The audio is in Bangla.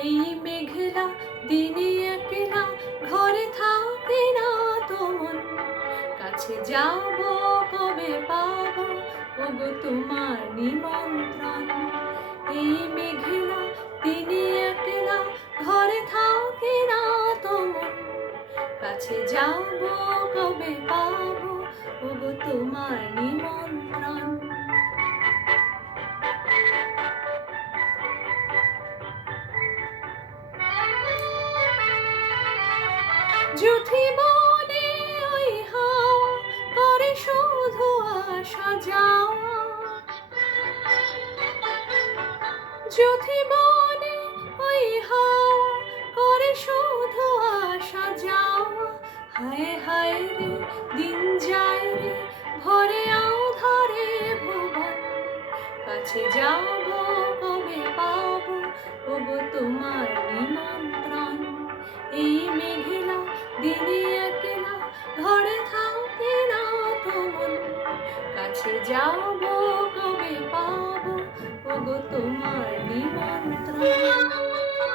এই মেঘলা দিনে একলা ঘরে থাকে না তো মন, কাছে যাব কবে পাবো ওগো তোমার নিমন্ত্রণ। এই মেঘলা দিনে একলা ঘরে থাকে না তো মন, কাছে যাব কবে পাবো ওগো তোমার নিমন্ত্রণ। যুথি বনে ওই হাওয়া করে শুধু আসা যাওয়া, যুথি বনে ওই হাওয়া করে শুধু আসা যাওয়া। হায় হায় রে দিন যায় রে ভরে আঁধারে ভুবন, কাছে যাব কবে পাবো ওগো তোমার নিমন্ত্রণ। এই মেঘলা দিনে একলা ঘরে থাকে না তো মন, কাছে যাব কবে পাবো ওগো তোমার নিমন্ত্রণ।